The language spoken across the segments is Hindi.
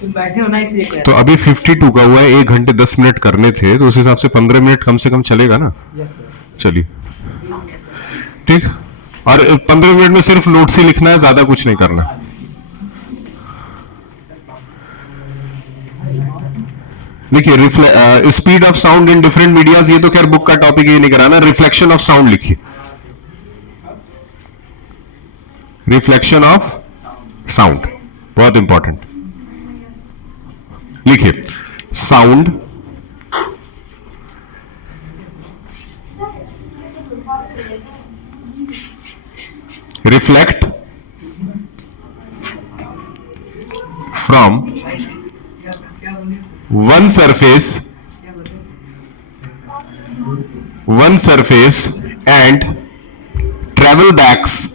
तुम बैठे हो ना इसलिए कह तो अभी 52 का हुआ है, 1 घंटे 10 मिनट करने थे, तो उस हिसाब से 15 मिनट कम से कम चलेगा ना। चलिए ठीक, और 15 मिनट में सिर्फ नोट्स ही लिखना है, ज्यादा कुछ नहीं करना। देखिए speed of sound in different medias, ये तो खैर बुक का टॉपिक ये नहीं कराना। रिफ्लेक्शन ऑफ साउंड लिखिए, रिफ्लेक्शन ऑफ साउंड बहुत इंपॉर्टेंट। लिखिए sound reflect from one surface and travel backs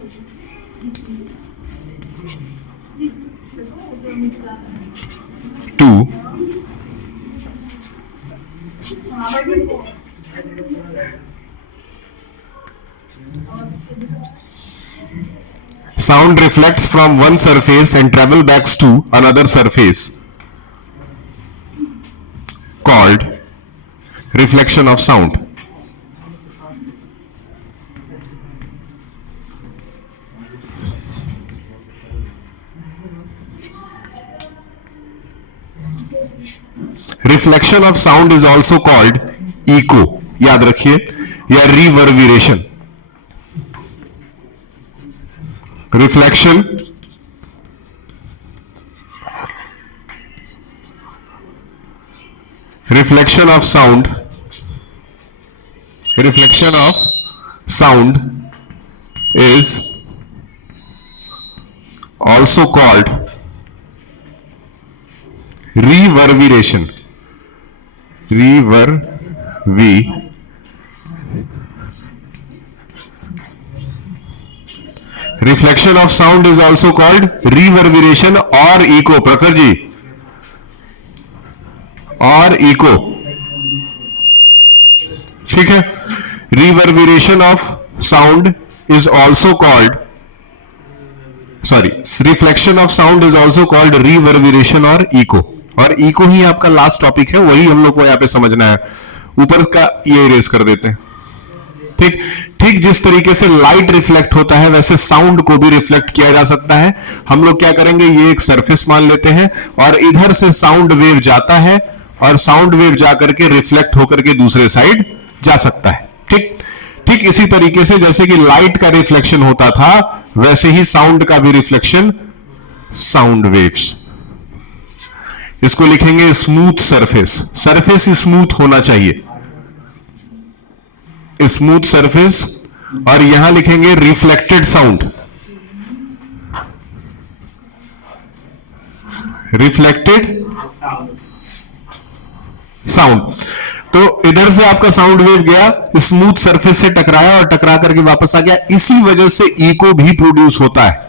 to sound reflects from one surface and travel backs to another surface called reflection of sound. Reflection of sound is also called echo, याद रखिए, या reverberation. Reflection of sound is also called reverberation. Reflection of sound is also called reverberation और echo, प्रखर जी, और इको, ठीक है। Reverberation of sound is also called, sorry, reflection of sound is also called reverberation और इको। और इको ही आपका लास्ट टॉपिक है, वही हम लोग को यहां पे समझना है। ऊपर का ये इरेज कर देते हैं, ठीक ठीक। जिस तरीके से लाइट रिफ्लेक्ट होता है वैसे साउंड को भी रिफ्लेक्ट किया जा सकता है। हम लोग क्या करेंगे, ये एक सरफेस मान लेते हैं और इधर से साउंड वेव जाता है और साउंड वेव जाकर के रिफ्लेक्ट होकर के दूसरे साइड जा सकता है, ठीक ठीक। इसी तरीके से जैसे कि लाइट का रिफ्लेक्शन होता था वैसे ही साउंड का भी रिफ्लेक्शन, साउंड वेव्स। इसको लिखेंगे स्मूथ सरफेस, सरफेस स्मूथ होना चाहिए, स्मूथ सरफेस। और यहां लिखेंगे रिफ्लेक्टेड साउंड, रिफ्लेक्टेड साउंड। तो इधर से आपका साउंड वेव गया, स्मूथ सरफेस से टकराया और टकरा करके वापस आ गया, इसी वजह से इको भी प्रोड्यूस होता है।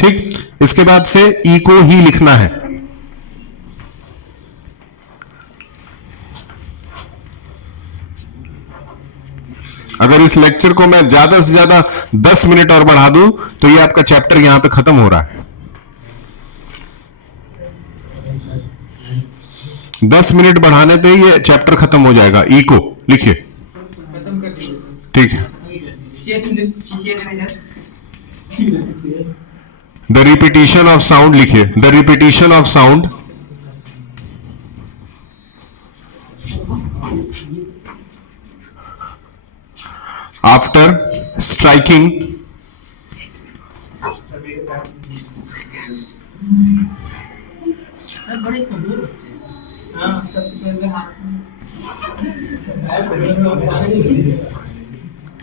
ठीक, इसके बाद से इको ही लिखना है। अगर इस लेक्चर को मैं ज्यादा से ज्यादा 10 मिनट और बढ़ा दूं तो ये आपका चैप्टर यहां पे खत्म हो रहा है। 10 मिनट बढ़ाने पे ये चैप्टर खत्म हो जाएगा। इको लिखिए, ठीक है। द रिपीटिशन ऑफ साउंड लिखिए, the repetition of sound after striking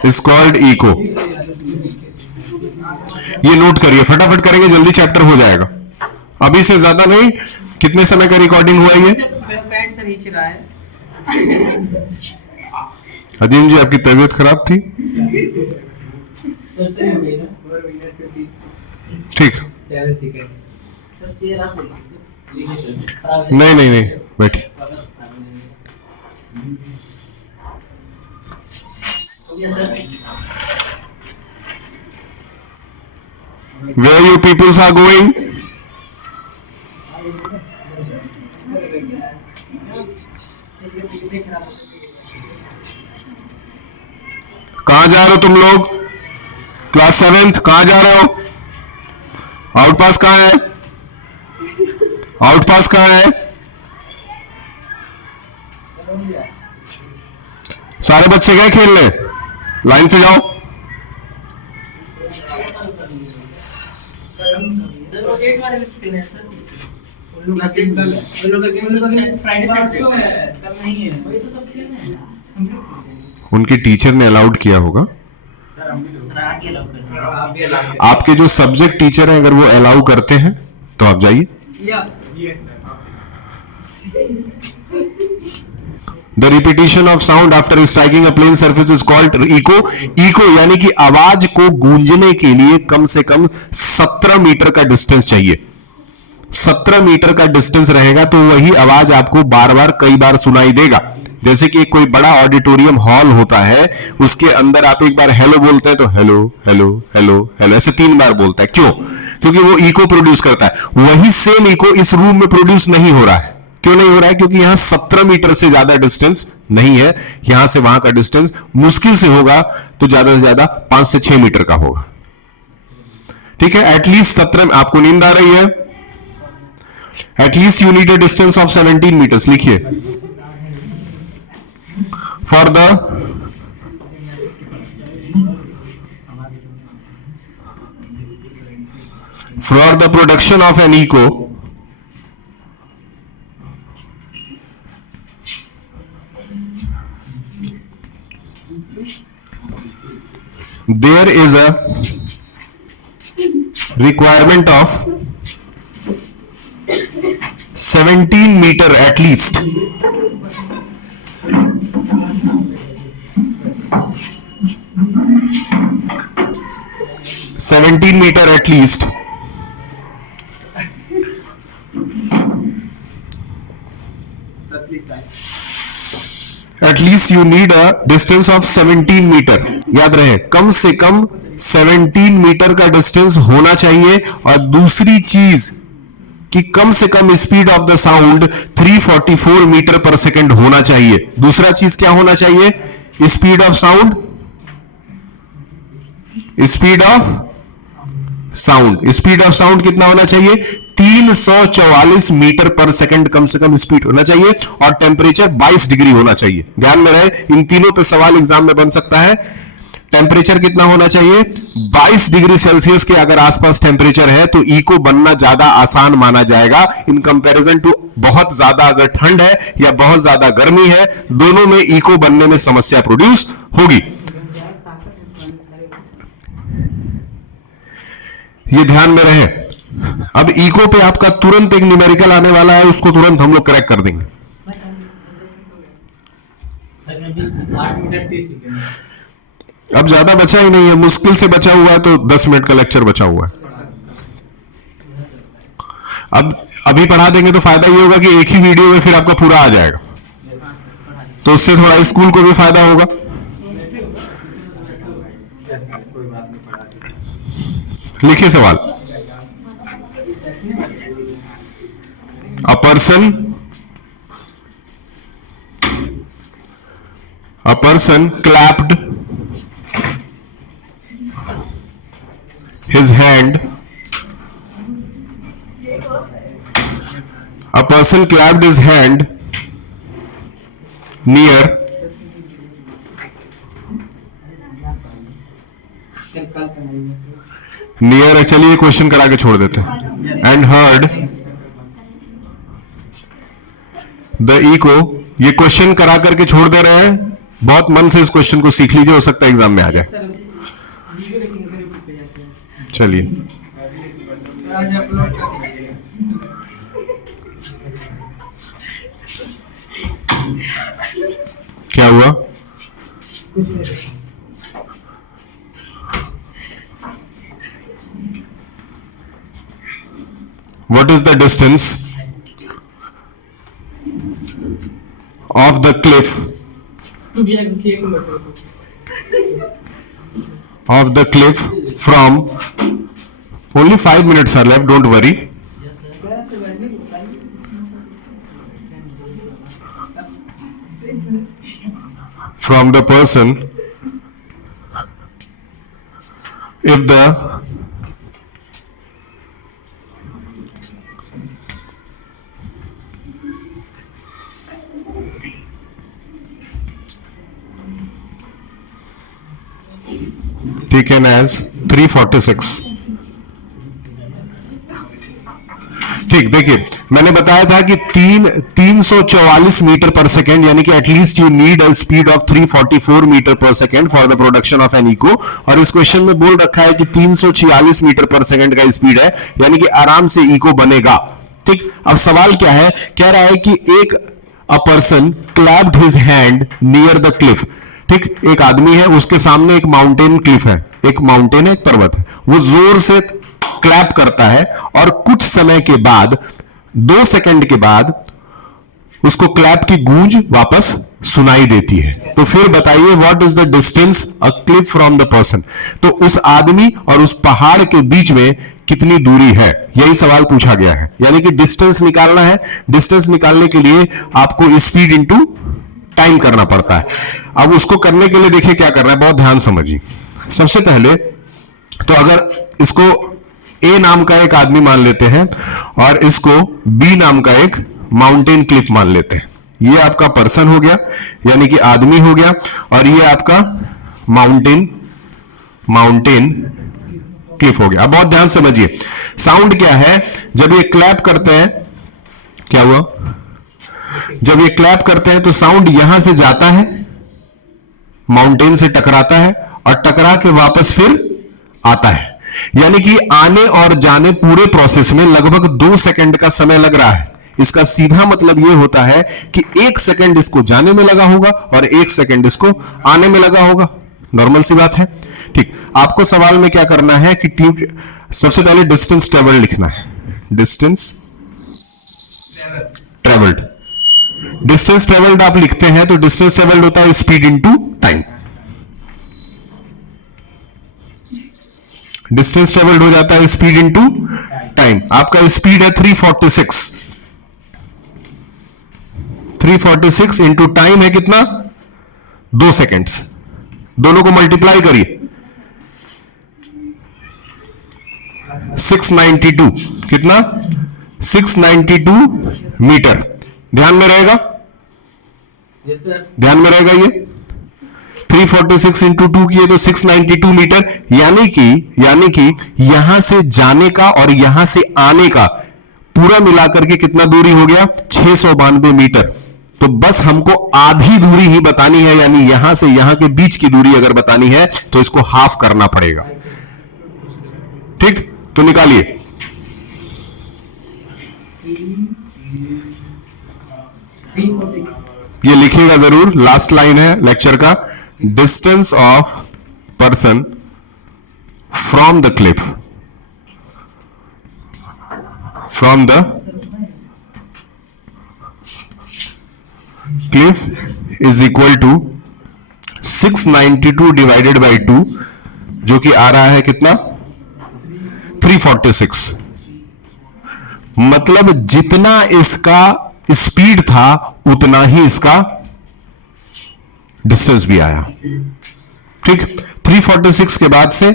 is called echo. ये नोट करिए, फटाफट करेंगे, जल्दी चैप्टर हो जाएगा। अभी से ज्यादा नहीं। कितने समय का रिकॉर्डिंग हुआ ये? अजीम जी, आपकी तबीयत खराब थी? ठीक, नहीं नहीं नहीं, बैठिए। Where you peoples are going? कहां जा रहे हो तुम लोग? क्लास 7th कहां जा रहे हो? आउटपास कहां है? आउटपास कहां है? सारे बच्चे गए खेलने? लाइन से जाओ। उनके टीचर ने अलाउड किया होगा। आपके जो सब्जेक्ट टीचर हैं अगर वो अलाउ करते हैं तो आप जाइए। The repetition of sound after striking a plane surface is called echo. Echo यानी कि आवाज को गूंजने के लिए कम से कम 17 मीटर का डिस्टेंस चाहिए। 17 मीटर का डिस्टेंस रहेगा तो वही आवाज आपको बार बार कई बार सुनाई देगा। जैसे कि कोई बड़ा ऑडिटोरियम हॉल होता है, उसके अंदर आप एक बार हेलो बोलते हैं तो हेलो हेलो हेलो हेलो ऐसे 3 बार बोलता है। क्यों? क्योंकि वो इको प्रोड्यूस करता है। वही सेम इको इस रूम में प्रोड्यूस नहीं हो रहा है। क्यों नहीं हो रहा है? क्योंकि यहां 17 मीटर से ज्यादा डिस्टेंस नहीं है। यहां से वहां का डिस्टेंस मुश्किल से होगा तो ज्यादा से ज्यादा 5 से 6 मीटर का होगा। ठीक है, एटलीस्ट 17। आपको नींद आ रही है? At least you need a distance of 17 metres. लिखिए for the production of an echo there is a requirement of 17 meter at least. 17 meter at least you need a distance of 17 metre. याद रहे कम से कम 17 मीटर का डिस्टेंस होना चाहिए। और दूसरी चीज कि कम से कम speed of the sound 344 metre per second होना चाहिए। दूसरा चीज क्या होना चाहिए? Speed of sound, speed of sound कितना होना चाहिए? 344 मीटर पर सेकंड कम से कम स्पीड होना चाहिए। और टेम्परेचर 22 डिग्री होना चाहिए। ध्यान में रहे, इन तीनों पे सवाल एग्जाम में बन सकता है। टेम्परेचर कितना होना चाहिए? 22 डिग्री सेल्सियस के अगर आसपास टेम्परेचर है तो इको बनना ज्यादा आसान माना जाएगा इन कंपैरिजन टू बहुत ज्यादा अगर ठंड है या बहुत ज्यादा गर्मी है, दोनों में इको बनने में समस्या प्रोड्यूस होगी। ये ध्यान में रहे। अब इको पे आपका तुरंत एक न्यूमेरिकल आने वाला है, उसको तुरंत हम लोग क्रैक कर देंगे। अब ज्यादा बचा ही नहीं है, मुश्किल से बचा हुआ है तो 10 मिनट का लेक्चर बचा हुआ है। अब अभी पढ़ा देंगे तो फायदा ये होगा कि एक ही वीडियो में फिर आपका पूरा आ जाएगा, तो उससे थोड़ा स्कूल को भी फायदा होगा। लिखिए सवाल। A person clapped his hand. A person clapped his hand near चलिए क्वेश्चन करा के छोड़ देते हैं। And heard the echo. ये क्वेश्चन करा करके छोड़ दे रहे हैं, बहुत मन से इस क्वेश्चन को सीख लीजिए, हो सकता है एग्जाम में आ जाए। चलिए क्या हुआ? What is the distance of the cliff of the cliff from only 5 minutes are left, don't worry. From the person, if the taken as 346. ठीक, देखिए मैंने बताया था कि 344 मीटर पर सेकेंड, यानी कि at least you need a speed of 344 metre per second for the production of an echo. और इस क्वेश्चन में बोल रखा है कि 346 मीटर पर सेकेंड का स्पीड है, यानी कि आराम से इको बनेगा। ठीक, अब सवाल क्या है, कह रहा है कि एक a person clapped his hand near the Cliff. ठीक, एक आदमी है, उसके सामने एक माउंटेन क्लिफ है, एक माउंटेन है, एक पर्वत है, वो जोर से क्लैप करता है और कुछ समय के बाद 2 सेकंड के बाद उसको क्लैप की गूंज वापस सुनाई देती है। तो फिर बताइए what is the distance a cliff from the person. तो उस आदमी और उस पहाड़ के बीच में कितनी दूरी है, यही सवाल पूछा गया है। यानी कि डिस्टेंस निकालना है। डिस्टेंस निकालने के लिए आपको स्पीड इंटू टाइम करना पड़ता है। अब उसको करने के लिए देखिए क्या करना है, बहुत ध्यान समझिए। सबसे पहले तो अगर इसको ए नाम का एक आदमी मान लेते हैं और इसको बी नाम का एक माउंटेन क्लिफ मान लेते हैं। ये आपका पर्सन हो गया, यानी कि आदमी हो गया, और ये आपका माउंटेन क्लिफ हो गया। अब बहुत ध्यान समझिए, साउंड क्या है, जब ये क्लैप करते हैं, क्या हुआ, जब ये क्लैप करते हैं तो साउंड यहां से जाता है, माउंटेन से टकराता है और टकरा के वापस फिर आता है। यानी कि आने और जाने पूरे प्रोसेस में लगभग 2 सेकंड का समय लग रहा है। इसका सीधा मतलब यह होता है कि 1 सेकंड इसको जाने में लगा होगा और 1 सेकंड इसको आने में लगा होगा। नॉर्मल सी बात है। ठीक, आपको सवाल में क्या करना है कि सबसे पहले डिस्टेंस ट्रेवल्ड लिखना है। डिस्टेंस ट्रेवल्ड, डिस्टेंस ट्रेवल्ड आप लिखते हैं तो डिस्टेंस ट्रेवल्ड होता है speed into time. Distance travelled हो जाता है स्पीड इंटू टाइम। आपका स्पीड है 346। 346 इंटू टाइम है कितना, 2 सेकेंड्स। दोनों को मल्टीप्लाई करिए, 692। कितना, 692 मीटर। ध्यान में रहेगा, ध्यान में रहेगा। ये 346 इंटू 2 किए तो 692 मीटर। यानी कि यहां से जाने का और यहां से आने का पूरा मिलाकर के कितना दूरी हो गया, 692 मीटर। तो बस हमको आधी दूरी ही बतानी है, यानी यहां से यहां के बीच की दूरी अगर बतानी है तो इसको हाफ करना पड़ेगा। ठीक, तो निकालिए। ये लिखिएगा जरूर, लास्ट लाइन है लेक्चर का। Distance of person from the cliff, from the cliff is equal to 692 divided by 2, जो कि आ रहा है कितना, 346। मतलब जितना इसका स्पीड था उतना ही इसका डिस्टेंस भी आया। ठीक, 346 के बाद से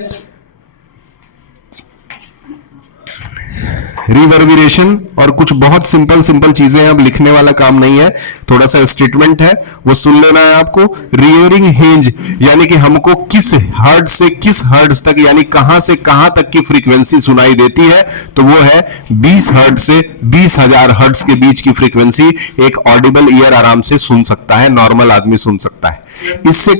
रिवर्बिरेशन और कुछ बहुत सिंपल चीजें हैं, अब लिखने वाला काम नहीं है, थोड़ा सा स्टेटमेंट है वो सुन लेना है आपको। रियरिंग हेंज, यानी कि हमको किस हर्ट्ज से किस हर्ट्ज तक, यानी कहां से कहां तक की फ्रीक्वेंसी सुनाई देती है, तो वो है 20 हर्ट्ज से 20,000 हर्ट्ज के बीच की फ्रीक्वेंसी एक ऑडिबल ईयर आराम से सुन सकता है, नॉर्मल आदमी सुन सकता है। इससे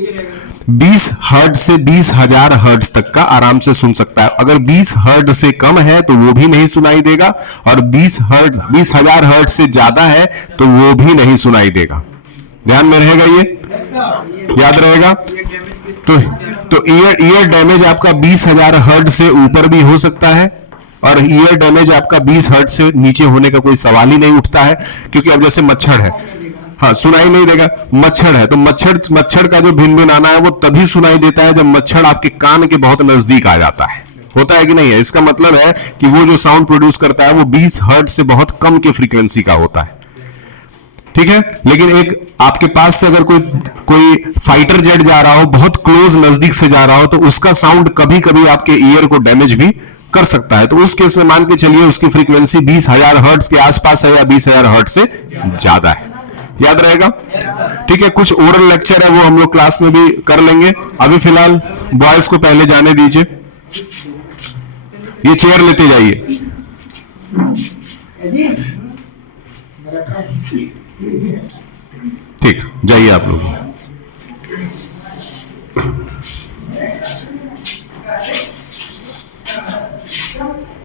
20 हर्ट्ज से 20,000 हर्ट्ज तक का आराम से सुन सकता है। अगर 20 हर्ट्ज से कम है तो वो भी नहीं सुनाई देगा, और 20,000 हर्ट्ज से ज्यादा है तो वो भी नहीं सुनाई देगा। ध्यान में रहेगा, ये याद रहेगा। तो ईयर डैमेज आपका 20,000 हर्ट्ज से ऊपर भी हो सकता है, और ईयर डैमेज आपका 20 हर्ट्ज से नीचे होने का कोई सवाल ही नहीं उठता है, क्योंकि अब जैसे मच्छर है, हाँ, सुनाई नहीं देगा। मच्छर है तो मच्छर का जो भिनभिनाना है वो तभी सुनाई देता है जब मच्छर आपके कान के बहुत नजदीक आ जाता है। होता है कि नहीं है? इसका मतलब है कि वो जो साउंड प्रोड्यूस करता है वो 20 हर्ट्ज से बहुत कम के फ्रीक्वेंसी का होता है। ठीक है, लेकिन एक आपके पास से अगर कोई फाइटर जेट जा रहा हो, बहुत क्लोज नजदीक से जा रहा हो, तो उसका साउंड कभी कभी आपके ईयर को डैमेज भी कर सकता है। तो उस केस में मान के चलिए उसकी फ्रीक्वेंसी 20,000 हर्ट्ज के आसपास है या 20,000 हर्ट्ज से ज्यादा है। याद रहेगा? ठीक है, कुछ ओरल लेक्चर है वो हम लोग क्लास में भी कर लेंगे। अभी फिलहाल बॉयज को पहले जाने दीजिए। ये चेयर लेते जाइए। ठीक, जाइए आप लोग।